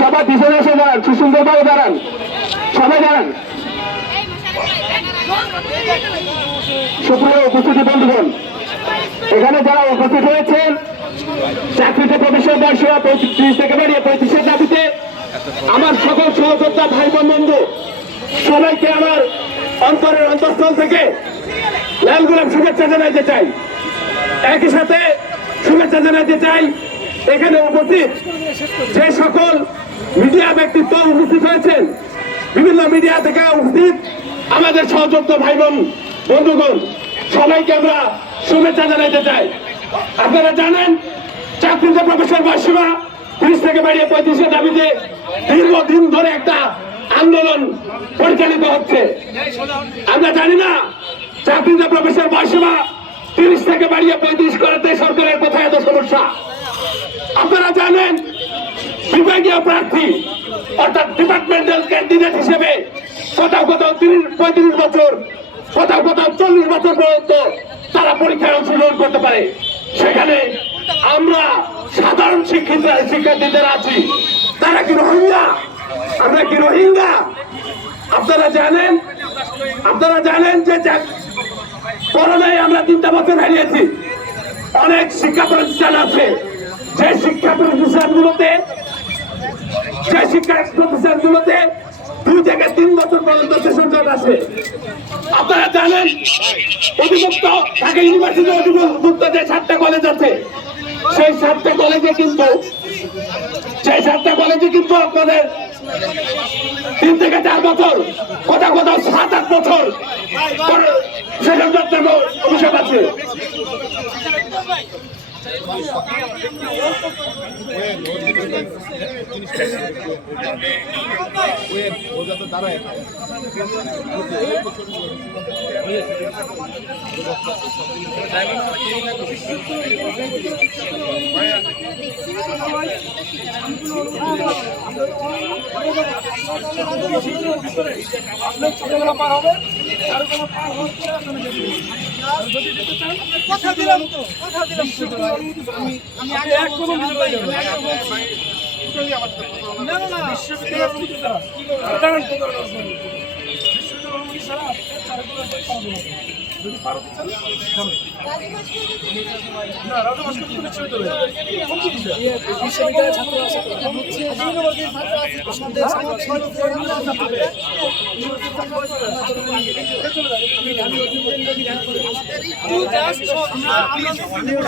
সবাই পিছনে এসে দাঁড়ান দাঁড়ান। সবাই দাঁড়ান। উপস্থিতি বন্ধুগণ, এখানে যারা উপস্থিত হয়েছেন, চাকরিতে প্রবেশের বয়স পঁয়ত্রিশ থেকে বাড়িয়ে পঁয়ত্রিশের দাবিতে, আমার সকল সহযোদ্ধা ভাই বোন বন্ধু, সবাইকে আমার অন্তরের অন্তঃস্থল থেকে লাল গোলাপ শুভেচ্ছা জানাইতে চাই। একই সাথে শুভেচ্ছা জানাইতে চাই, এখানে উপস্থিত যে সকল মিডিয়া ব্যক্তিত্ব উপস্থিত হয়েছেন, বিভিন্ন মিডিয়া থেকে উপস্থিত আমাদের সহযোদ্ধ ভাই বোন বন্ধুগণ, সবাইকে আমরা শুভেচ্ছা জানাইতে চাই। আপনারা জানেন, চাকরিতে প্রফেসর বয়সীমা তিরিশ থেকে বাড়িয়ে পঁয়ত্রিশের দাবিতে দীর্ঘদিন ধরে একটা আন্দোলন পরিচালিত হচ্ছে। আমরা জানি না চাকরিতে প্রফেসর বয়সীমা তিরিশ থেকে বাড়িয়ে পঁয়ত্রিশ করাতে সরকারের কোথায় এত সমস্যা। আপনারা জানেন, বিভাগীয় প্রার্থী, অর্থাৎ ডিপার্টমেন্টাল ক্যান্ডিডেট হিসেবে কোথাও কোথাও তিরিশ, পঁয়ত্রিশ বছর, কোথাও কোথাও চল্লিশ বছর পর্যন্ত তারা পরীক্ষায় অংশগ্রহণ করতে পারে। সেখানে আমরা সাধারণ শিক্ষিত শিক্ষার্থীদের আছি। তারা কি রোহিঙ্গা? আমরা কি রোহিঙ্গা? আপনারা জানেন? আপনারা জানেন যে করোনায় আমরা তিনটা বছর হারিয়েছি। অনেক শিক্ষা প্রতিষ্ঠান আছে। যে শিক্ষা প্রতিষ্ঠানগুলোতে যে শিক্ষা প্রতিষ্ঠানগুলোতে দুই থেকে তিন বছর পর্যন্ত সেশন জট আছে। আপনারা জানেন, অধিভুক্ত ঢাকা ইউনিভার্সিটি অধিভুক্ত যে সাতটা কলেজ আছে, সেই সাতটা কলেজে কিন্তু সেই সাতটা কলেজে কিন্তু আপনাদের তিন থেকে চার বছর কোথাও কোথাও সাত আট বছর। সেসব যাত্রার অভিশাপ আছে। কথা দিলাম তো কথা দিলাম আমি এক কোনো অনুমতি ছাড়া। যদি পারো। না রাজা ভাস্কর বিশ্ববিদ্যালয় ছাত্র আছে